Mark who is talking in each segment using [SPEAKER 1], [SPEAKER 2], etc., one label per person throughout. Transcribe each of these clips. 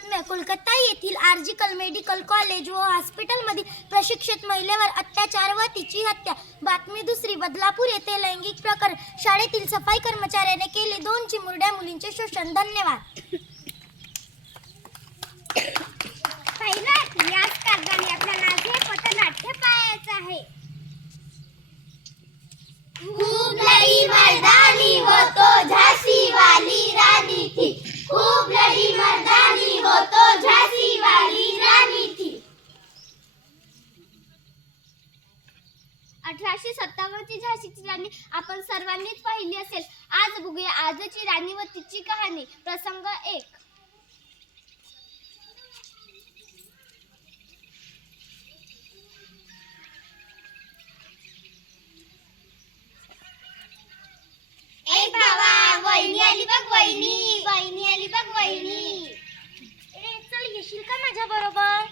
[SPEAKER 1] बातम्या कोलकाता येथील आर्जिकल medical college व हॉस्पिटलमधील प्रशिक्षित महिलेवर अत्याचार व तिची हत्या. बातमी दुसरी बदलापूर येथे लैंगिक प्रकार शाळेतील सफाई कर्मचाऱ्याने केले दोन चिमुरड्या मुलींचे शोषण. धन्यवाद.
[SPEAKER 2] सत्तावन्नची झाशीची राणी आपण सर्वांनीच पाहिली असेल. आज बघूया आजची राणी व तिची कहाणी. प्रसंग एक.
[SPEAKER 3] वहिनी आली बघ वहिनी. वहिनी आली बघ वहिनी.
[SPEAKER 1] चल येशील का माझ्या बरोबर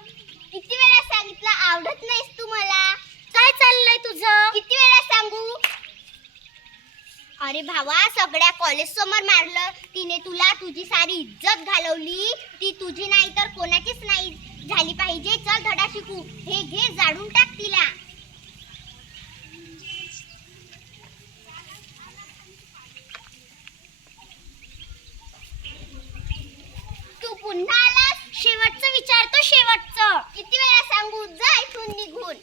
[SPEAKER 2] किती वेळा सांगितलं आवडत नाहीस तू मला.
[SPEAKER 1] चाललंय तुझं.
[SPEAKER 2] किती वेळा सांगू? अरे भावा सगळ्या कॉलेज समोर मारलं. तिने तुला तुझी सारी इज्जत घालवली. ती तुझी नाही तर कोणाचीच नाही झाली पाहिजे. चल धडा शिकू. हे घे जाडून टाक तिला तू पुन्हा आलास शेवटचं विचारतो शेवटचं किती वेळा सांगू जा इथून निघून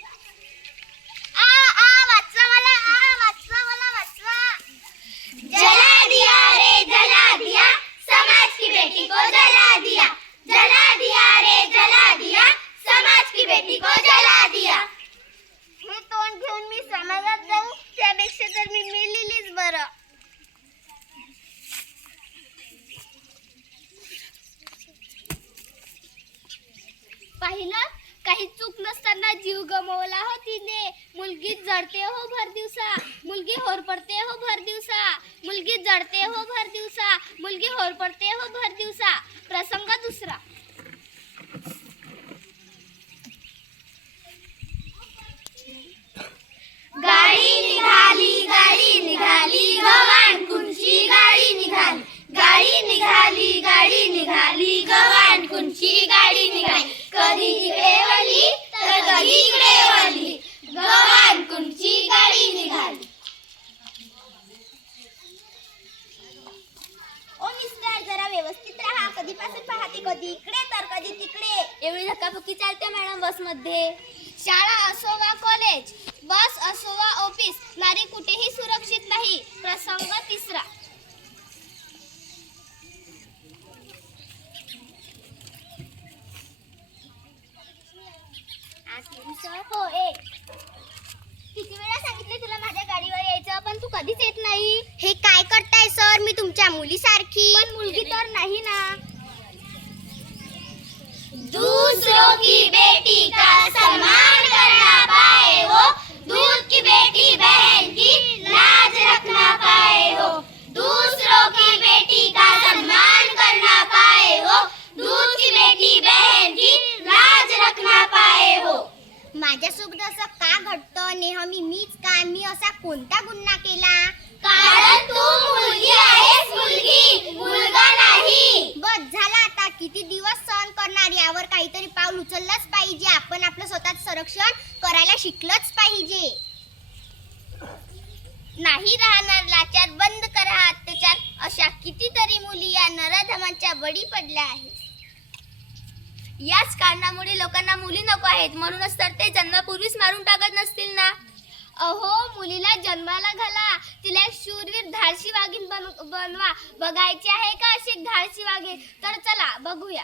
[SPEAKER 2] आ आ वाचवा मला आ वाचवा मला वाचवा
[SPEAKER 3] जला दिया रे जला दिया समाज की बेटी को जला दिया जला दिया रे जला दिया समाज की बेटी को जला दिया।
[SPEAKER 2] हे तोंड घेऊन मी समाजात जाऊ त्यापेक्षा तर मी मेलेलीच बरं. पाहिलं? काही चूक नसताना जीव गमवला हो तिने. मुलगी जडते हो भर दिवसा. मुलगी होरपडते हो भर दिवसा. मुलगी जडते हो भर दिवसा. मुलगी होरपडते हो भर दिवसा. प्रसंग दुसरा
[SPEAKER 3] गाडी निघाली गाडी निघाली गव्हाण कुंची गाडी निघाली गाडी निघाली गाडी निघाली गव्हाण कुंची गाडी निघाली. कधी इकडे वळली तर कधी इकडे वळली. गव्हाण कुंची गाडी निघाली.
[SPEAKER 2] ओ मिस्टर जरा व्यवस्थित राहा. कधीपासून पाहते? कधी इकडे तर कधी तिकडे. एवढी धक्काबुक्की चालते मॅडम बसमध्ये शाळा असो वा कॉलेज बस असो वा ऑफिस. नारी कुठेही सुरक्षित तुमच्या मुलीसारखी. पण मुलगी तर नाही ना.
[SPEAKER 3] दूसरों की बेटी का सम्मान करना पाए हो? दूध की बेटी बहन की लाज रखना पाए हो? दूसरों की बेटी का सम्मान करना पाए हो? दूध की बेटी बहन की लाज रखना पाए हो?
[SPEAKER 2] माझ्यासोबत असं का घडतं नेहमी मीच का? मी असा कोणता गुन्हा केला?
[SPEAKER 3] कारण तू मुलगी आहेस मुलगी मुलगा नाही
[SPEAKER 2] बस झाला आता किती दिवस सहन करणार यावर काहीतरी पाऊल उचललंच पाहिजे. आपण आपलं स्वतःच संरक्षण करायला शिकलंच पाहिजे. नाही राहणार लाचार बंद करा अत्याचार. अशा कितीतरी मुली या नराधमांच्या बळी पडल्या आहेत.
[SPEAKER 1] याच कारणामुळे लोकांना मुली नको आहेत. म्हणूनच तर ते जन्मापूर्वीच मारून टाकत नसतील ना?
[SPEAKER 2] अहो मुलीला जन्माला घाला. तिला एक शूरवीर धाडशी वाघीण बन बनवा. बघायची आहे का अशी धाडशी वाघीण? तर चला बघूया.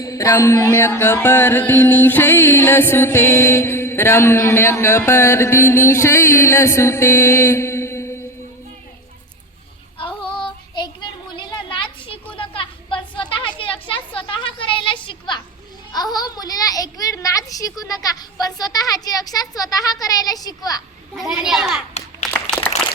[SPEAKER 4] रम्यकपर्दिनि शैलसुते रम्यकपर्दिनि शैलसुते।
[SPEAKER 2] अहो एक वेळ मुलीला नाच शिकू नका पण स्वतःची रक्षा स्वतः करायला शिकवा. अहो मुलीला एक वेळ नाच शिकू नका पण स्वतःची रक्षा स्वतः करायला शिकवा.
[SPEAKER 3] धन्यवाद.